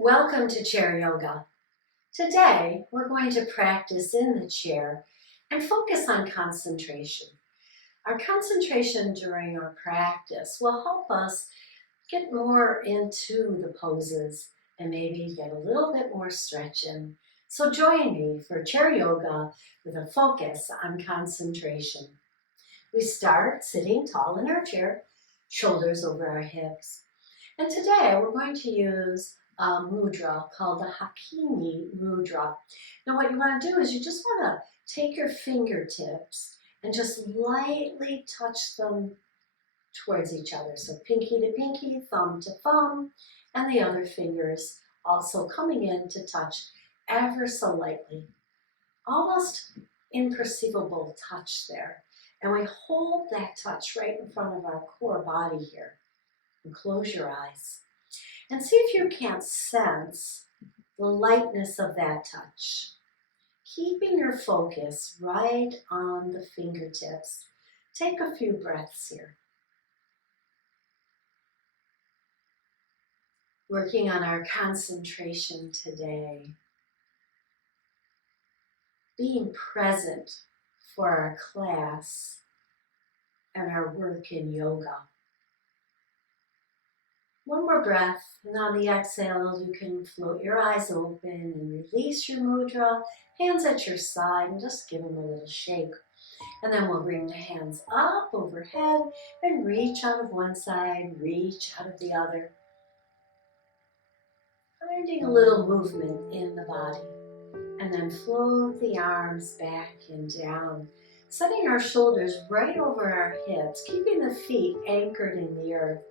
Welcome to Chair Yoga. Today, we're going to practice in the chair and focus on concentration. Our concentration during our practice will help us get more into the poses and maybe get a little bit more stretch in. So join me for Chair Yoga with a focus on concentration. We start sitting tall in our chair, shoulders over our hips. And today we're going to use a mudra called the Hakini mudra. Now what you want to do is you just want to take your fingertips and just lightly touch them towards each other. So pinky to pinky, thumb to thumb, and the other fingers also coming in to touch ever so lightly. Almost imperceivable touch there. And we hold that touch right in front of our core body here. And close your eyes. And see if you can't sense the lightness of that touch. Keeping your focus right on the fingertips. Take a few breaths here. Working on our concentration today. Being present for our class and our work in yoga. One more breath, and on the exhale, you can float your eyes open and release your mudra, hands at your side, and just give them a little shake. And then we'll bring the hands up overhead and reach out of one side, reach out of the other. Finding a little movement in the body. And then float the arms back and down, setting our shoulders right over our hips, keeping the feet anchored in the earth.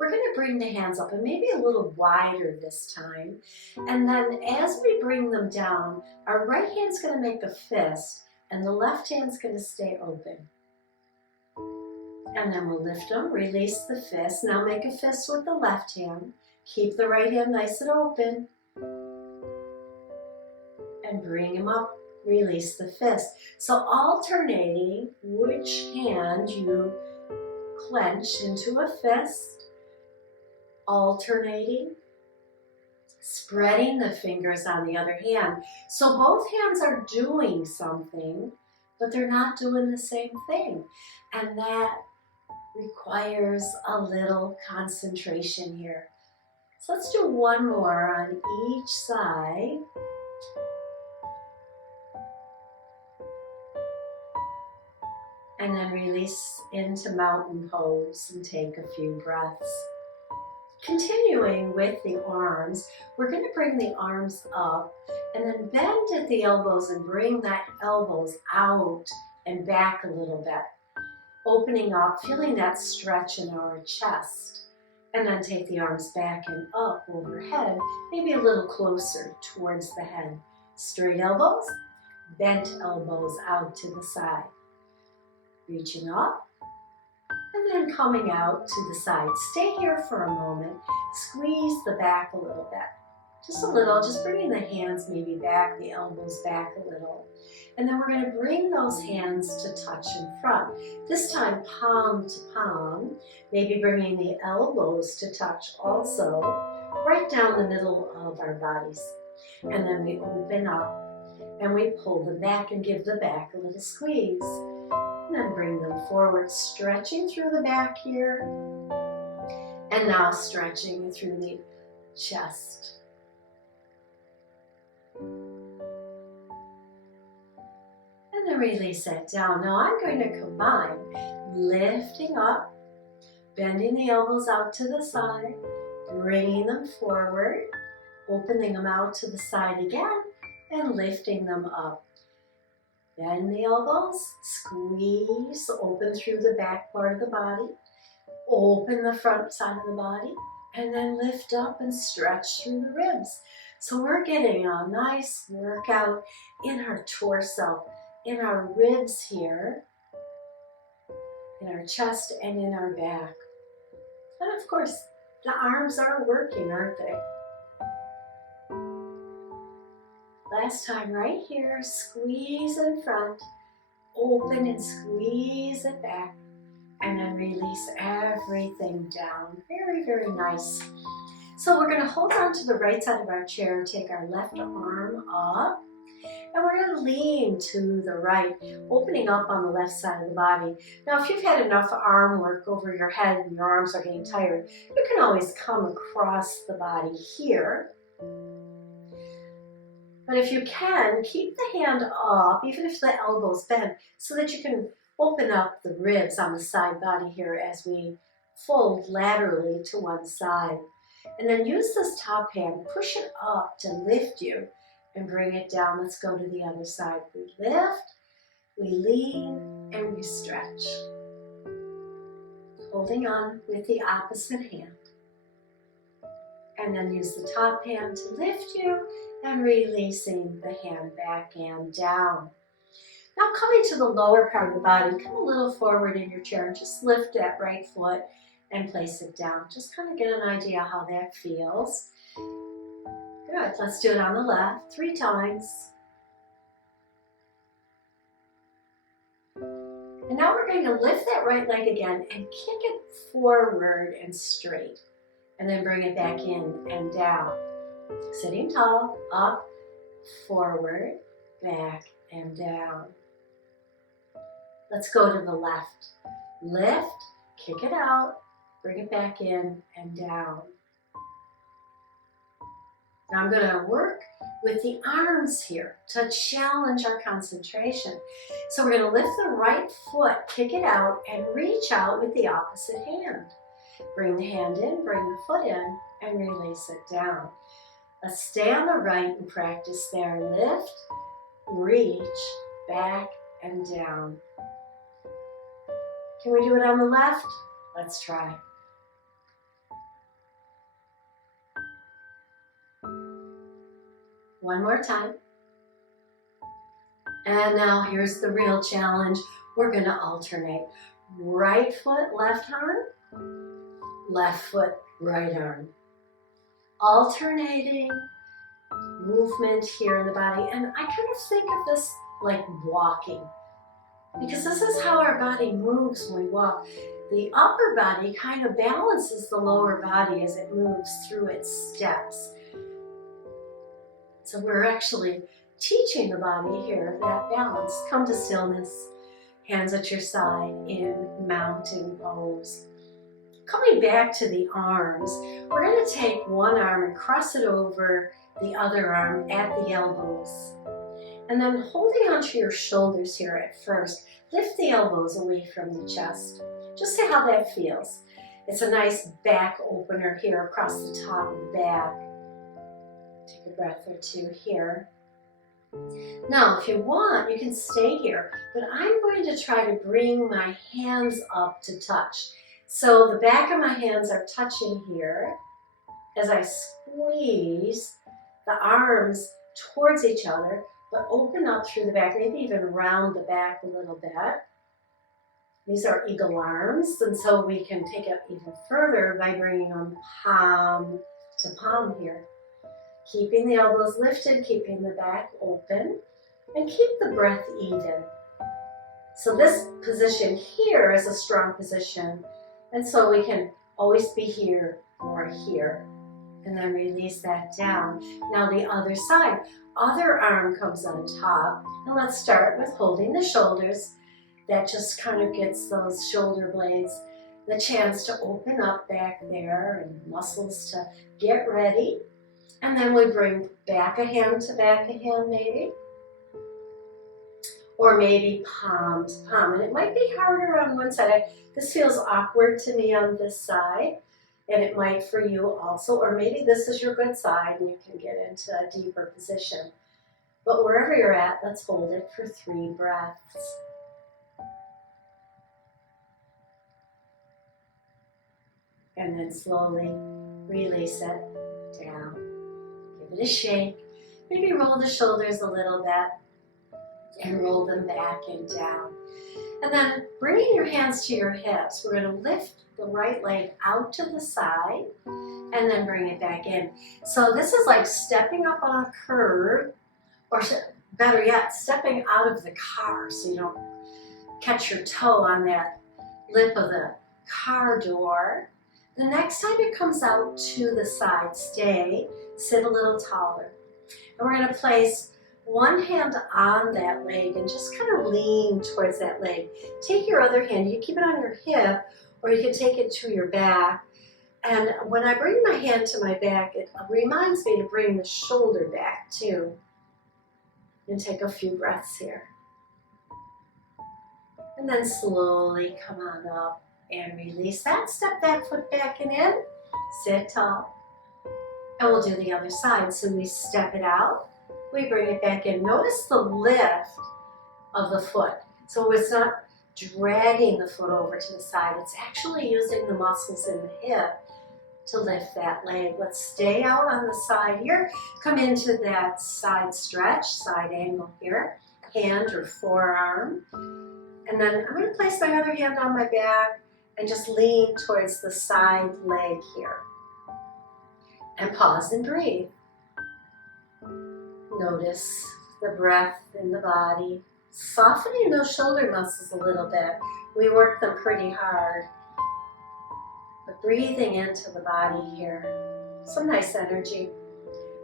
We're going to bring the hands up and maybe a little wider this time. And then as we bring them down, our right hand's going to make a fist and the left hand's going to stay open. And then we'll lift them, release the fist. Now make a fist with the left hand. Keep the right hand nice and open. And bring them up, release the fist. So alternating which hand you clench into a fist, alternating, spreading the fingers on the other hand. So both hands are doing something, but they're not doing the same thing. And that requires a little concentration here. So let's do one more on each side. And then release into mountain pose and take a few breaths. Continuing with the arms, we're going to bring the arms up and then bend at the elbows and bring that elbows out and back a little bit. Opening up, feeling that stretch in our chest. And then take the arms back and up overhead, maybe a little closer towards the head. Straight elbows, bent elbows out to the side. Reaching up, and then coming out to the side. Stay here for a moment. Squeeze the back a little bit. Just a little, just bringing the hands maybe back, the elbows back a little. And then we're going to bring those hands to touch in front. This time palm to palm, maybe bringing the elbows to touch also, right down the middle of our bodies. And then we open up and we pull them back and give the back a little squeeze. And then bring them forward, stretching through the back here. And now stretching through the chest. And then release that down. Now I'm going to combine lifting up, bending the elbows out to the side, bringing them forward, opening them out to the side again, and lifting them up. Bend the elbows, squeeze, open through the back part of the body, open the front side of the body, and then lift up and stretch through the ribs. So we're getting a nice workout in our torso, in our ribs here, in our chest and in our back. And of course, the arms are working, aren't they? Last time right here, squeeze in front, open and squeeze it back, and then release everything down. Very, very nice. So we're going to hold on to the right side of our chair, take our left arm up, and we're going to lean to the right, opening up on the left side of the body. Now, if you've had enough arm work over your head and your arms are getting tired, you can always come across the body here. But if you can, keep the hand up, even if the elbows bend, so that you can open up the ribs on the side body here as we fold laterally to one side. And then use this top hand, push it up to lift you and bring it down. Let's go to the other side. We lift, we lean, and we stretch. Holding on with the opposite hand. And then use the top hand to lift you and releasing the hand back and down. Now coming to the lower part of the body, come a little forward in your chair and just lift that right foot and place it down. Just kind of get an idea how that feels. Good, let's do it on the left 3 times. And now we're going to lift that right leg again and kick it forward and straight. And then bring it back in and down. Sitting tall, up, forward, back, and down. Let's go to the left. Lift, kick it out, bring it back in and down. Now I'm going to work with the arms here to challenge our concentration. So we're going to lift the right foot, kick it out, and reach out with the opposite hand. Bring the hand in, bring the foot in, and release it down. Let's stay on the right and practice there. Lift, reach, back, and down. Can we do it on the left? Let's try. One more time. And now here's the real challenge. We're going to alternate. Right foot, left arm. Left foot, right arm. Alternating movement here in the body. And I kind of think of this like walking, because this is how our body moves when we walk. The upper body kind of balances the lower body as it moves through its steps. So we're actually teaching the body here that balance. Come to stillness, hands at your side in mountain pose. Coming back to the arms, we're going to take one arm and cross it over the other arm at the elbows. And then holding onto your shoulders here at first, lift the elbows away from the chest. Just see how that feels. It's a nice back opener here across the top of the back. Take a breath or two here. Now, if you want, you can stay here, but I'm going to try to bring my hands up to touch. So the back of my hands are touching here as I squeeze the arms towards each other, but open up through the back, maybe even round the back a little bit. These are eagle arms, and so we can take it even further by bringing them palm to palm here. Keeping the elbows lifted, keeping the back open, and keep the breath even. So this position here is a strong position, and so we can always be here or here. And then release that down. Now the other side, other arm comes on top. And let's start with holding the shoulders. That just kind of gets those shoulder blades the chance to open up back there and muscles to get ready. And then we bring back a hand to back a hand maybe. Or maybe palm to palm. And it might be harder on one side. This feels awkward to me on this side. And it might for you also. Or maybe this is your good side and you can get into a deeper position. But wherever you're at, let's hold it for 3 breaths. And then slowly release it down. Give it a shake. Maybe roll the shoulders a little bit and roll them back and down. And then bringing your hands to your hips, we're going to lift the right leg out to the side and then bring it back in. So this is like stepping up on a curb, or better yet, stepping out of the car so you don't catch your toe on that lip of the car door. The next time it comes out to the side, sit a little taller. And we're going to place one hand on that leg and just kind of lean towards that leg. Take your other hand, you can keep it on your hip, or you can take it to your back. And when I bring my hand to my back, it reminds me to bring the shoulder back too. And take a few breaths here. And then slowly come on up and release that. Step that foot back and in. Sit tall. And we'll do the other side. So we step it out. We bring it back in. Notice the lift of the foot. So it's not dragging the foot over to the side. It's actually using the muscles in the hip to lift that leg. Let's stay out on the side here. Come into that side stretch, side angle here. Hand or forearm. And then I'm going to place my other hand on my back and just lean towards the side leg here. And pause and breathe. Notice the breath in the body. Softening those shoulder muscles a little bit. We work them pretty hard. But breathing into the body here. Some nice energy.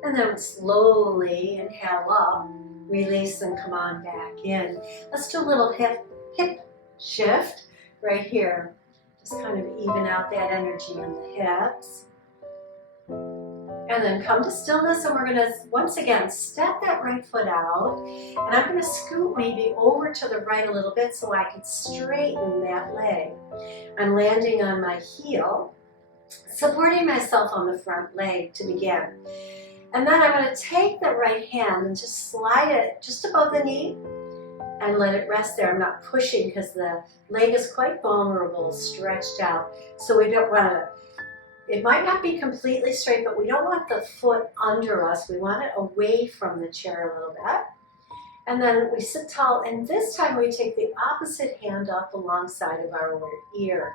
And then slowly inhale up, release and come on back in. Let's do a little hip shift right here. Just kind of even out that energy in the hips. And then come to stillness, and we're going to, once again, step that right foot out. And I'm going to scoot maybe over to the right a little bit so I can straighten that leg. I'm landing on my heel, supporting myself on the front leg to begin. And then I'm going to take that right hand and just slide it just above the knee and let it rest there. I'm not pushing because the leg is quite vulnerable, stretched out. So we don't want to, it might not be completely straight, but we don't want the foot under us. We want it away from the chair a little bit. And then we sit tall, and this time we take the opposite hand up alongside of our ear.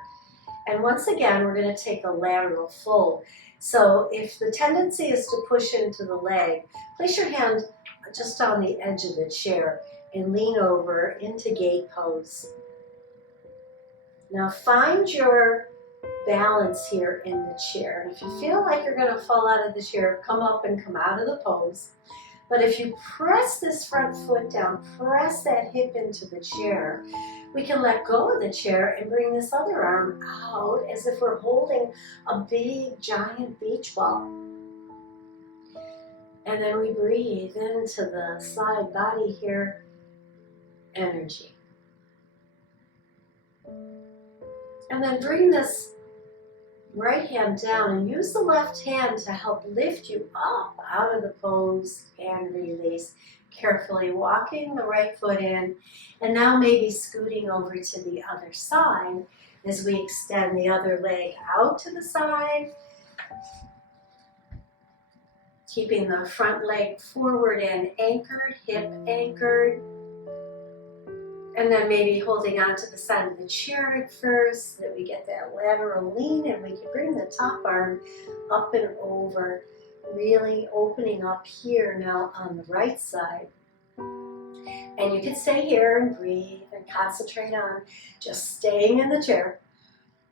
And once again, we're going to take a lateral fold. So if the tendency is to push into the leg, place your hand just on the edge of the chair and lean over into gate pose. Now find your balance here in the chair. And if you feel like you're going to fall out of the chair, come up and come out of the pose. But if you press this front foot down, press that hip into the chair, we can let go of the chair and bring this other arm out as if we're holding a big, giant beach ball. And then we breathe into the side body here, energy. And then bring this right hand down and use the left hand to help lift you up out of the pose and release. Carefully walking the right foot in, and now maybe scooting over to the other side as we extend the other leg out to the side, keeping the front leg forward and anchored, hip anchored, and then maybe holding on to the side of the chair at first so that we get that lateral lean, and we can bring the top arm up and over, really opening up here now on the right side. And you can stay here and breathe and concentrate on just staying in the chair.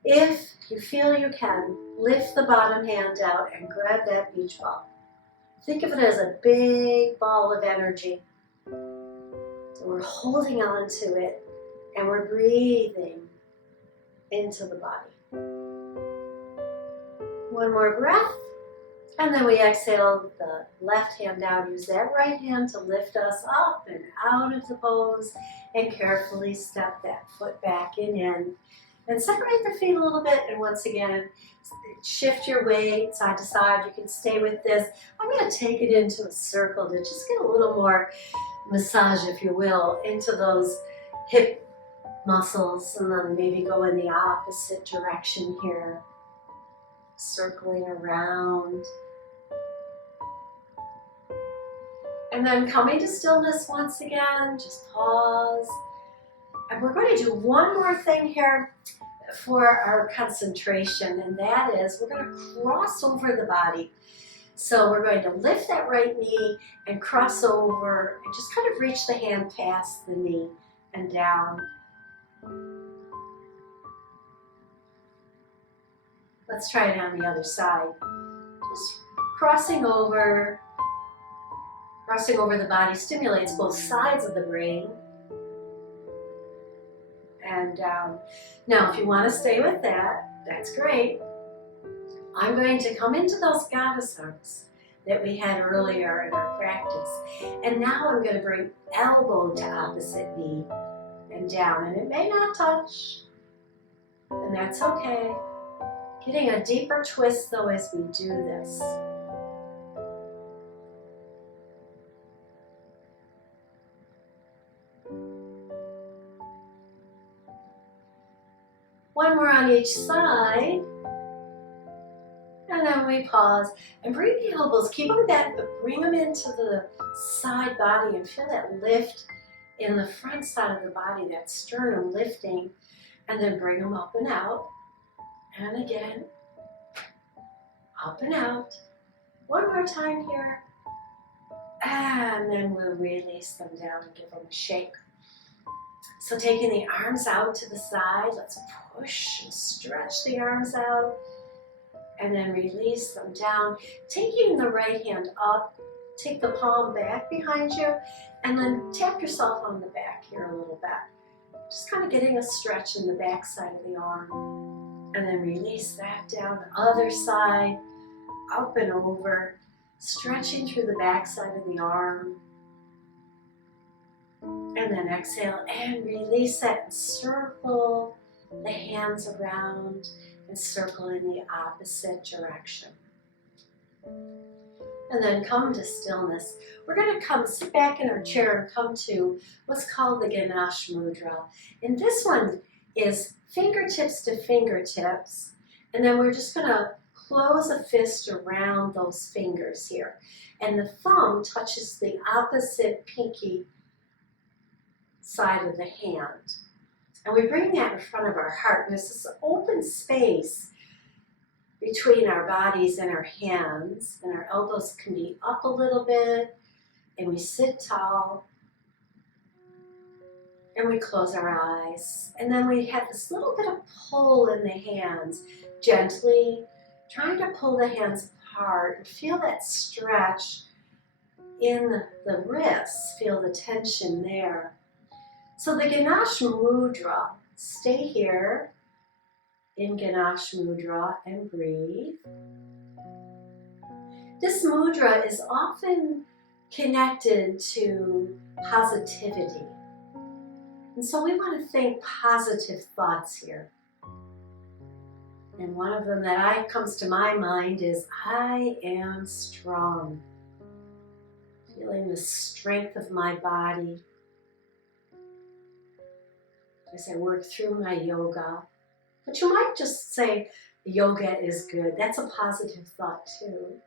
If you feel you can, lift the bottom hand out and grab that beach ball. Think of it as a big ball of energy. So we're holding on to it and we're breathing into the body. One more breath. And then we exhale the left hand down. Use that right hand to lift us up and out of the pose, and carefully step that foot back and in. And separate the feet a little bit, and once again, shift your weight side to side. You can stay with this. I'm going to take it into a circle to just get a little more massage, if you will, into those hip muscles, and then maybe go in the opposite direction here. Circling around. And then coming to stillness once again, just pause. And we're going to do one more thing here for our concentration, and that is we're going to cross over the body. So we're going to lift that right knee and cross over and just kind of reach the hand past the knee and down. Let's try it on the other side. Just crossing over the body stimulates both sides of the brain and down. Now, if you want to stay with that, that's great. I'm going to come into those goddess arms that we had earlier in our practice. And now I'm going to bring elbow to opposite knee and down. And it may not touch, and that's okay. Getting a deeper twist though as we do this. One more on each side. And then we pause and bring the elbows, keep them back, but bring them into the side body and feel that lift in the front side of the body, that sternum lifting, and then bring them up and out. And again, up and out. One more time here. And then we'll release them down and give them a shake. So taking the arms out to the side, let's push and stretch the arms out. And then release them down. Taking the right hand up, take the palm back behind you, and then tap yourself on the back here a little bit. Just kind of getting a stretch in the back side of the arm. And then release that down the other side, up and over, stretching through the back side of the arm. And then exhale and release that and circle the hands around and circle in the opposite direction. And then come to stillness. We're going to come sit back in our chair and come to what's called the Ganesh mudra. And this one is fingertips to fingertips. And then we're just going to close a fist around those fingers here. And the thumb touches the opposite pinky side of the hand. And we bring that in front of our heart. And there's this open space between our bodies and our hands. And our elbows can be up a little bit. And we sit tall. And we close our eyes. And then we have this little bit of pull in the hands. Gently trying to pull the hands apart. And feel that stretch in the wrists. Feel the tension there. So the Ganesh mudra, stay here in Ganesh mudra and breathe. This mudra is often connected to positivity. And so we want to think positive thoughts here. And one of them that comes to my mind is, I am strong. Feeling the strength of my body as I work through my yoga. But you might just say, yoga is good. That's a positive thought too.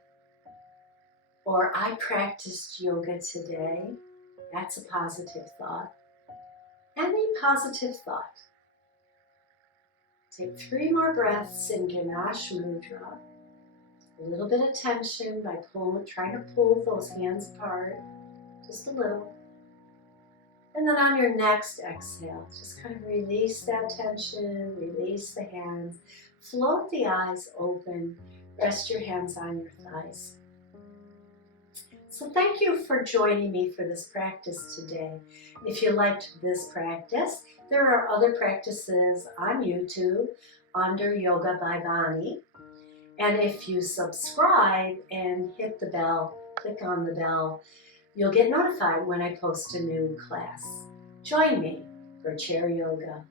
Or I practiced yoga today. That's a positive thought. Any positive thought. Take 3 more breaths in Ganesh mudra. A little bit of tension by trying to pull those hands apart. Just a little. And then on your next exhale, just kind of release that tension, release the hands, float the eyes open, rest your hands on your thighs. So thank you for joining me for this practice today. If you liked this practice, there are other practices on YouTube under Yoga by Bonnie. And if you subscribe and hit the bell, click on the bell, you'll get notified when I post a new class. Join me for chair yoga.